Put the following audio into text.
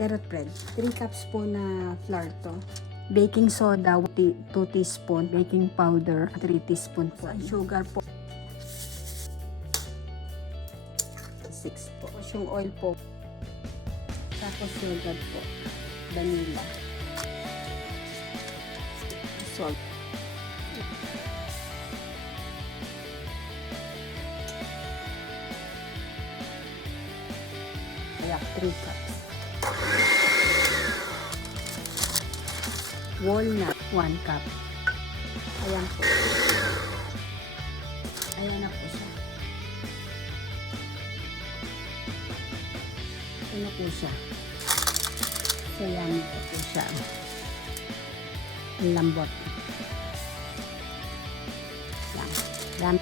carrot bread. 3 cups po na flour to. Baking soda, 2 teaspoon. Baking powder, 3 teaspoon po. Sugar po, 6 po. Tapos yung oil po. Tapos yogurt po. Vanilla. Salt. Kaya 3 cups. Walnut, 1 cup. Ayan po. Ayan na po siya. Ayan na po siya. So, yan po siya. Ang lambot. Yan.